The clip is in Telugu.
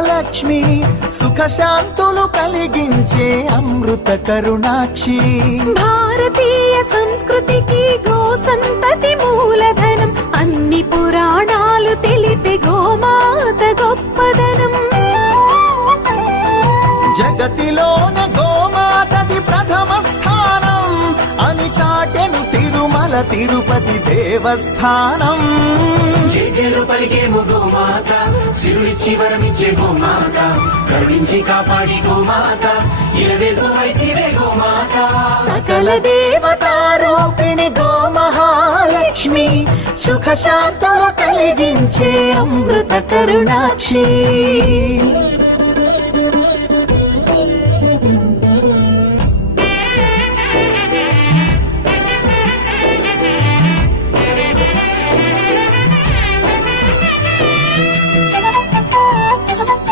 మహాలక్ష్మి, సుఖశాంతులు కలిగించే అమృత కరుణాక్షి. భారతీయ సంస్కృతికి గో సంతతి మూలధనం, అన్ని పురాణాలు తెలిపే గోమాత గొప్పదనం. జగతిలోన గోమాతది ప్రథమ స్థానం అని చాటెను తిరుమల తిరుపతి దేవస్థానం. జేజేలు పలికేము గోమాత, సిరుడిచ్చి వరమిచ్చే గోమాత, కరుణించి కాపాడి గోమాత, ఇలవేల్పు వైతివే గోమాత. సకల దేవతారూపిణి గో మహాలక్ష్మి, సుఖశాంతులు కలిగించే అమృత కరుణాక్షి.